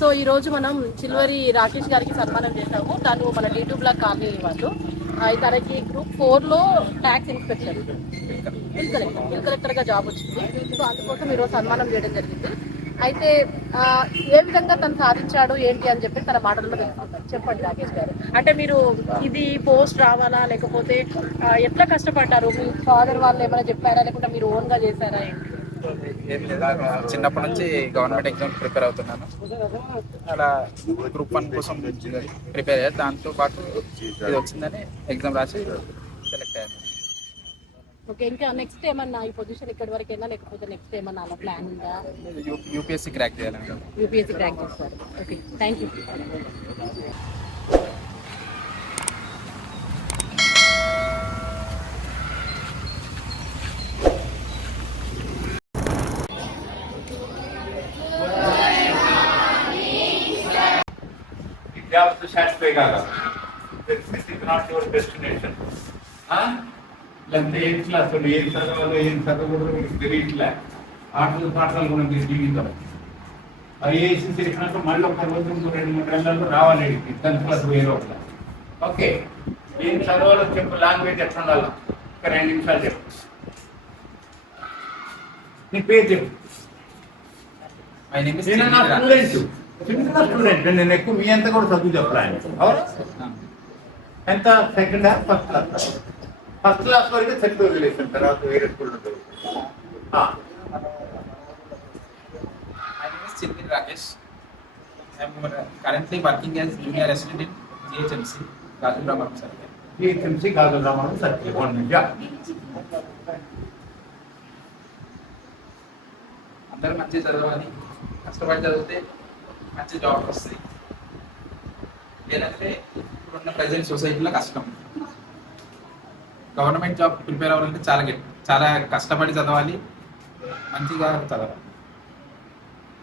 So ఈ రోజు మనం చిల్వరి రాకేష్ గారికి సన్మానం చేసాము. తను మన D2 బ్లాక్ కాలనీ వాళ్ళు. తనకి గ్రూప్ 4లో ట్యాక్స్ ఇన్స్పెక్టర్ బిల్ కలెక్టర్గా జాబ్ వచ్చింది. సో అందుకోసం ఈరోజు సన్మానం చేయడం జరిగింది. అయితే ఏ విధంగా తను సాధించాడు ఏంటి అని చెప్పి తన మాటల్లో తెలుసుకుంటారు. చెప్పండి రాకేష్ గారు. అంటే మీరు ఇది పోస్ట్ రావాలా, లేకపోతే ఎట్లా కష్టపడ్డారు? మీ ఫాదర్ వాళ్ళు ఏమైనా చెప్పారా, లేకుంటే మీరు ఓన్గా చేశారా ఏంటి? ఏం లేదా, చిన్నప్పటి నుంచి గవర్నమెంట్ ఎగ్జామ్ ప్రిపేర్ అవుతున్నాను. అలా గ్రూప్ 1 కోసం ప్రిపేర్ అయ్యాను. దాంతో పాటు ఇది వచ్చిందని ఎగ్జామ్ రాసి సెలెక్ట్ అయ్యాను. ఓకే, ఇంకా నెక్స్ట్ ఏమన్నా ఈ పొజిషన్ ఇక్కడి వరకైనా, లేకపోతే నెక్స్ట్ ఏమన్నా అలా ప్లాన్ ఉందా? యూపీఎస్సీ క్రాక్ చేయాలంటే యూపీఎస్సీ క్రాక్ చేస్తారు. Okay, thank you. Jobs to satisfy kaga. This is not your destination. లేకపోతే ఏం క్లాస్ ఏం చదవదు తెలియట్లే. ఆటలు కూడా మీరు జీవితం ఐఏఎస్సీ చేసినాక మళ్ళీ ఒక రోజు 2-3 నెలల్లో రావాలి 10th క్లాస్ వేరే ఒకటి. ఓకే, ఏం చదవాలో చెప్పు, లాంగ్వేజ్ ఎట్లా ఉండాలి, ఒక 2 నిమిషాలు చెప్పు. నీ పేరు చెప్పు. మై నేమ్ ఇస్ చిన్న స్టూడెంట్, నేను ఎక్కువ మీ అంతా కూడా చదువు చెప్పాలి. ఎంత సెకండ్ ఫస్ట్ క్లాస్ వరకు సెకండ్ వదిలేసిన తర్వాత వేరే స్కూల్లో చదువుతాను. చిల్వరి Rakesh. I'm currently working as junior resident in GHMC, Gajul Ramanam Circle. GHMC Gajul Ramanam Circle. అందరూ మంచిగా చదవాలి, కష్టపడి చదివితే మంచి జాబ్ వస్తాయి. లేదంటే ఇప్పుడున్న ప్రజెంట్ సొసైటీలో కష్టం. గవర్నమెంట్ జాబ్ ప్రిపేర్ అవ్వాలంటే చాలా కష్టపడి చదవాలి, మంచిగా చదవాలి,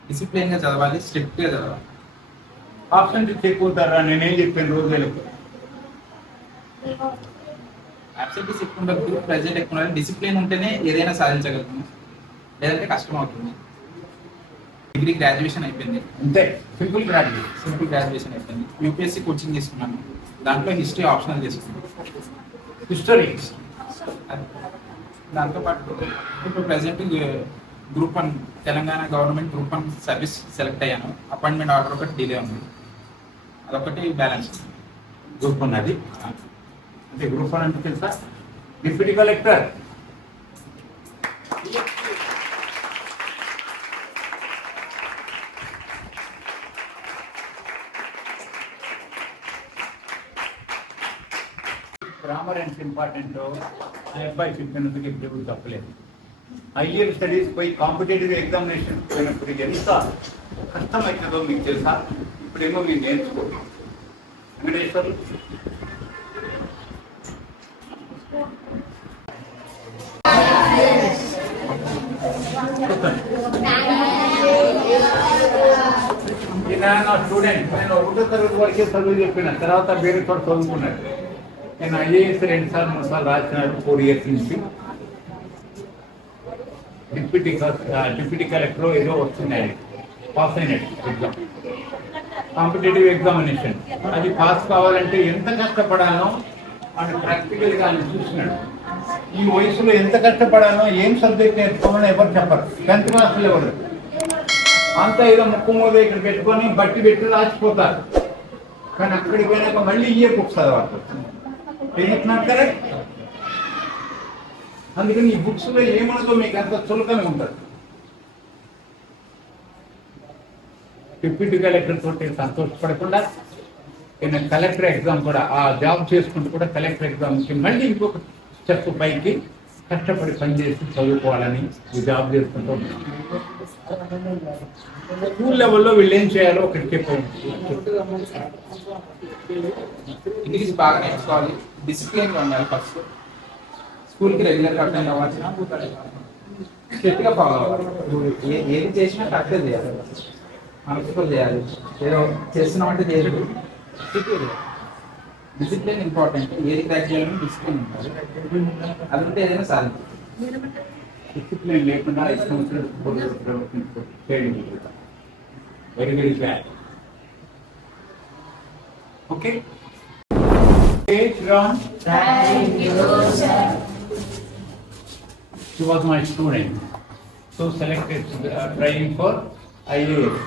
డిసిప్లిన్గా చదవాలి, స్ట్రిక్ట్గా చదవాలి. ఆప్షన్ ఎక్కుతారా? నేనేం చెప్పాను రోజులకు అబ్సెంటీస్ ఎక్కువ ఉండదు, ప్రెజెంట్ ఎక్కువ ఉండాలి. డిసిప్లిన్ ఉంటేనే ఏదైనా సాధించగలుగుతుంది, లేదంటే కష్టం అవుతుంది. డిగ్రీ గ్రాడ్యుయేషన్ అయిపోయింది, అంతే. సింపుల్ గ్రాడ్యుయేషన్ అయిపోయింది. యూపీఎస్సీ కోచింగ్ తీసుకున్నాను, దాంట్లో హిస్టరీ ఆప్షనల్ తీసుకున్నాను. హిస్టరీ దాంతోపాటు ఇప్పుడు present group 1 Telangana government group 1 service select అయ్యాను. అపాయింట్మెంట్ ఆర్డర్ ఒకటి డిలే ఉంది, అదొకటి బ్యాలెన్స్. గ్రూప్ 1 అది అంటే గ్రూప్ 1 అంటే తెలుసా? Deputy collector. గ్రామర్ ఎంత ఇంపార్టెంట్ అబ్బాయి చెప్పినందుకు ఇప్పుడు తప్పలేదు. హైయర్ స్టడీస్ పోయి కాంపిటేటివ్ ఎగ్జామినేషన్ పోయినప్పుడు ఎంత కష్టమవుతుందో మీకు తెలుసా? ఇప్పుడేమో మీరు నేర్చుకోండి. వెంకటేశ్వర్ నా స్టూడెంట్, నేను 1వ తరగతి వరకే చదువు చెప్పిన తర్వాత వేరే చోట చదువుకున్నాడు. నేను ఐఏఎస్ 2 సార్లు 3 సార్లు రాసినాడు 4 years నుంచి. డిప్యూటీ కలెక్టర్ ఏదో వస్తుంది, పాస్ అయినట్టు ఎగ్జామ్, కాంపిటేటివ్ ఎగ్జామినేషన్. అది పాస్ కావాలంటే ఎంత కష్టపడాలో అని ప్రాక్టికల్గా ఆయన చూసినాడు. ఈ వయసులో ఎంత కష్టపడాలో, ఏం సబ్జెక్ట్ నేర్చుకోవాలో ఎవరు చెప్పరు. 10th క్లాస్లో ఎవరు అంతా ఏదో ముక్కు మూద ఇక్కడ పెట్టుకొని బట్టి పెట్టి రాసిపోతారు. కానీ అక్కడికి పోయినాక మళ్ళీ ఇయే బుక్స్ చదవాలి. కరెక్ట్. అందుకని ఈ బుక్స్లో ఏమనదో మీకు అంత చులకనే ఉంటుంది. డిప్యూటీ కలెక్టర్ తోటి సంతోషపడకుండా నేను కలెక్టర్ ఎగ్జామ్ కూడా ఆ జాబ్ చేసుకుంటూ కూడా కలెక్టర్ ఎగ్జామ్కి మళ్ళీ ఇంకొక స్టెప్ పైకి కష్టపడి పనిచేసి చదువుకోవాలని ఈ జాబ్ చేసుకుంటూ స్కూల్ లెవెల్లో వీళ్ళు ఏం చేయాలో ఒకటి చెప్పండి. ఇంగ్లీష్ బాగా నేర్చుకోవాలి, డిసిప్లిన్గా ఉండాలి. ఫస్ట్ స్కూల్కి రెగ్యులర్గా అటెండ్ అవ్వాలి, స్ట్రిక్ట్గా ఫాలో అవ్వాలి. ఏది చేసినా కరెక్ట్గా చేయాలి, మనసుతో చేయాలి. ఏదో చేస్తున్నామంటే చేయదు. Discipline important. ఏది క్రాక్ చేయాలని డిసిప్లిన్ ఉండాలి, అది ఉంటే ఏదైనా సాధించాలి. డిసిప్లిన్ లేకుండా ఇష్టం వచ్చినట్టు ప్రవర్తించడం very very bad. Okay? Okay, Shriram. Thank you, sir. She was my student. So selected trying for IAS.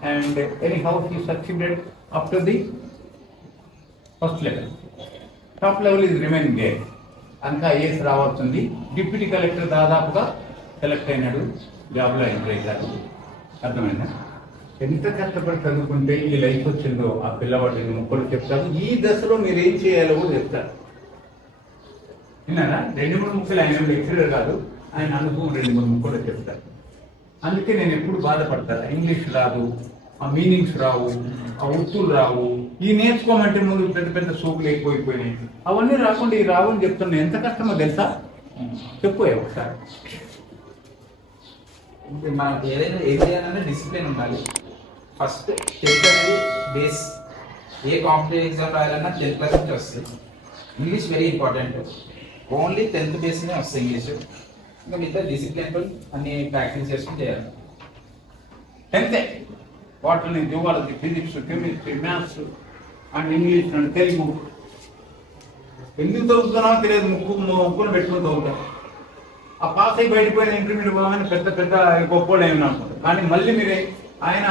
And anyhow he succeeded up to the first level. Top level is remaining there. అంతా IAS రావాల్సింది. Deputy collector దాదాపుగా select అయినాడు, జాబ్లో enter అయ్యారు. అర్థమైందా? ఎంత కష్టపడి చదువుకుంటే ఈ లైఫ్ వచ్చిందో ఆ పిల్లవాడిని ముక్కలు చెప్తారు. ఈ దశలో మీరు ఏం చేయాలో కూడా చెప్తారు. విన్నారా? 2-3 ముక్కలు ఆయన లెక్చరర్ కాదు, ఆయన అనుభవం 2-3 ముక్కలు చెప్తారు. అందుకే నేను ఎప్పుడు బాధపడతాను, ఇంగ్లీష్ రాదు, ఆ మీనింగ్స్ రావు, ఆ ఉత్తులు రావు, ఈ నేర్చుకోమంటే ముందు పెద్ద పెద్ద సోకులు ఎక్కువైపోయినాయి. అవన్నీ రాకుండా ఈ రావు అని చెప్తున్నా. ఎంత కష్టమో తెలుసా? చెప్పు ఒకసారి. మనం ఏదైనా ఏం చేయాలంటే డిసిప్లిన్ ఉండాలి. ఫస్ట్ 10th అనేది బేస్. ఏ కాంపిటేటివ్ ఎగ్జామ్ రాయాలన్నా 10th క్లాస్ నుంచి వస్తుంది. English very important. Only 10th బేస్నే వస్తుంది ఇంగ్లీష్. ఇంకా మిగతా డిసిప్లిన్ అన్ని ప్రాక్టీస్ చేసుకుని చేయాలి. అంతే. వాటిని zoology, physics, chemistry, maths and English and Telugu ఎందుకు చదువుతున్నామో తెలియదు. ముక్కును పెట్టుకుని చదువుతాం. ఆ పాస్ అయి బయటపోయిన ఇంటర్మీడియట్ పోగానే పెద్ద పెద్ద గొప్పలు ఏమైనా అనుకుంటారు. కానీ మళ్ళీ మీరే ఆయన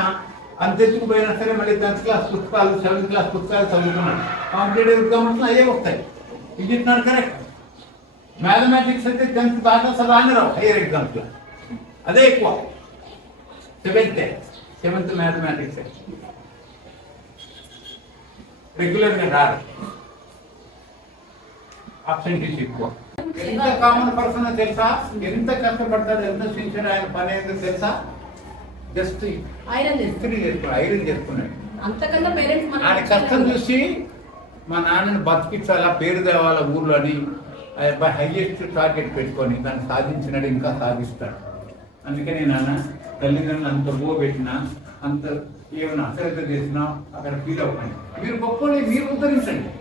అంతెత్తుకుపోయినా సరే మళ్ళీ 10th క్లాస్ పుస్తకాలు, 7th క్లాస్ పుస్తకాలు చదువుతున్నాడు. కాంపిటేటివ్ ఎగ్జామ్స్ అయ్యే వస్తాయి. ఇది ఇట్ నాట్ కరెక్ట్. మ్యాథమెటిక్స్ అయితే 10th దాకా అసలు రాని రావు హైయర్ ఎగ్జామ్స్లో. అదే ఎక్కువ. 7th మ్యాథమెటిక్స్ రెగ్యులర్గా రాదు. అబ్సెంటీస్ ఎక్కువ. ఎంత కామన్ పర్సన్ తెలుసా? ఎంత కష్టపడతాడు, ఎంత సిన్సియర్ ఆయన పని ఏంటో తెలుసా? జస్ట్ ఐరన్ ఇస్త్రీ చేసుకున్నాడు, ఐరన్ చేసుకున్నాడు. అంతకన్నా పేరెంట్స్ ఆయన కష్టం చూసి మా నాన్నని బతికించాలా, పేరు తేవాల ఊర్లో అని హైయెస్ట్ టార్గెట్ పెట్టుకొని దాన్ని సాధించినాడు, ఇంకా సాధిస్తాడు. అందుకని నాన్న తల్లిదండ్రులు అంత పెట్టినా, అంత ఏమైనా అశ్రద్ధ చేసినా అక్కడ ఫీల్ అవుతాయి. మీరు గొప్పని మీరు ఉద్ధరించండి.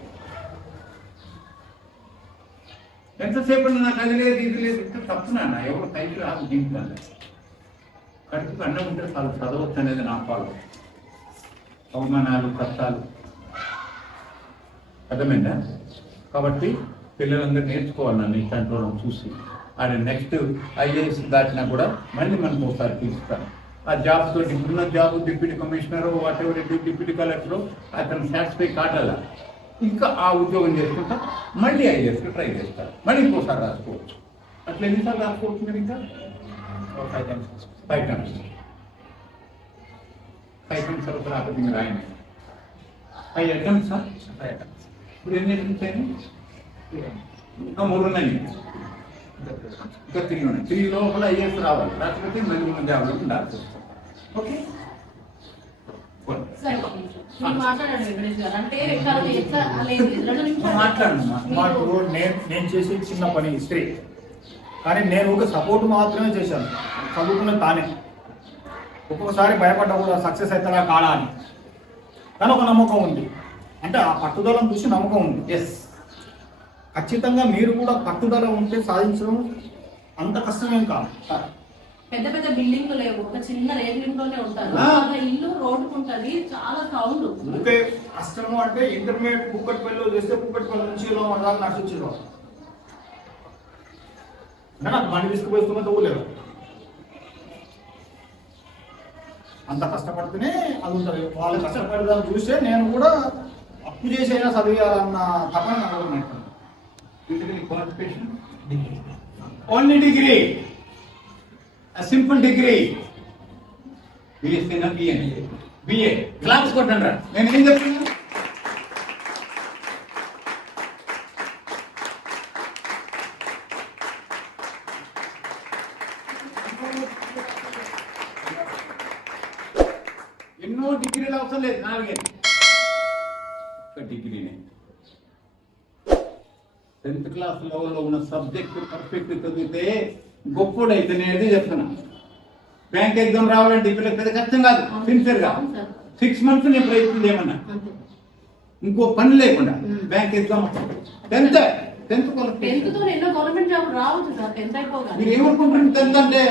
ఎంతసేపు నాకు అది లేదు ఇది లేదు అంటే తప్పు నాన్న. ఎవరు పైకి రాదు జీవితాన్ని. కడుపుకు అన్నం ఉంటే చాలా చదవచ్చు అనేది నా పాలు. అవమానాలు, కష్టాలు అర్థమైందా? కాబట్టి పిల్లలందరూ నేర్చుకోవాలి నన్ను ఈ కంట్రోల్ చూసి. ఆయన నెక్స్ట్ ఐఏఎస్ దాటినా కూడా మళ్ళీ మనకు ఒకసారి పిలుస్తాను. ఆ జాబ్ తోటి ఇప్పుడున్న job deputy commissioner what ever deputy collector అతను సాటిస్ఫై కాటాల, ఇంకా ఆ ఉద్యోగం చేసుకుంటా మళ్ళీ ఐఏఎస్కి ట్రై చేస్తారు. మళ్ళీ ఇంకోసారి రాసుకోవచ్చు. అట్లా ఎన్నిసార్లు రాసుకోవచ్చు మీరు? ఇంకా 5 times. 5 times తర్వాత రాకపోతే మీరు రాయండి. 5 attempts. ఇప్పుడు ఎన్ని attempts అయినాయి? ఇంకా 3 ఉన్నాయి. ఇంకా 3 ఉన్నాయి. 3 లోపల ఐఏఎస్ రావాలి. రాకపోతే మళ్ళీ మన జాబ్లో ఉండాలి. ఓకే. మాకు నేను చేసే చిన్న పని హిస్టరీ, కానీ నేను ఒక సపోర్ట్ మాత్రమే చేశాను. చదువుకున్న తానే ఒక్కొక్కసారి భయపడ్డా కూడా సక్సెస్ అవుతాడా కాడా అని. కానీ ఒక నమ్మకం ఉంది, అంటే ఆ పట్టుదలను చూసి నమ్మకం ఉంది. ఎస్, ఖచ్చితంగా మీరు కూడా పట్టుదల ఉంటే సాధించడం అంత కష్టమేం కాదు. పెద్ద పెద్ద బిల్డింగ్ లేవు, ఒక చిన్న రేట్లింగ్ లోనే ఉంటారు. ఇల్లు రోడ్డుకుంటది, చాలా సౌండ్. అంటే కష్టము అంటే ఇంటర్మీడియట్ కుక్కట్పల్లిలో చేస్తే కుక్కట్పల్లి నుంచి ఇలా మన దాకా నడిచొచ్చేవారు. అంటే నాకు బండి తీసుకుపోతున్నా తవ్వలేదు. అంత కష్టపడితేనే అది ఉంటుంది. వాళ్ళు కష్టపడదాన్ని చూస్తే నేను కూడా అప్పు చేసైనా చదివేయాలన్న తపన నాకు ఉన్నట్టు. Qualification only degree, simple degree. BSc BA, BA class కొట్టండి. నేను ఏం చెప్తున్నా? ఎన్నో డిగ్రీలు అవసరం లేదు, 4 ఒక డిగ్రీనే. 10th క్లాస్ లెవెల్లో ఉన్న సబ్జెక్ట్ పర్ఫెక్ట్ చదివితే గొప్పోడైతే నేను అదే చెప్తున్నా. బ్యాంక్ ఎగ్జామ్ రావాలంటే ఇప్పుడు పెద్ద కష్టం కాదు. సిన్సియర్గా 6 months నేను ప్రయత్నం చేయమన్నా, ఇంకో పని లేకుండా బ్యాంక్ ఎగ్జామ్. 10th ఎన్నో గవర్నమెంట్ జాబ్ రావచ్చు సార్. 10th అయిపోగా మీరు ఏమనుకుంటారు? 10th అంటే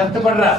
కష్టపడరా.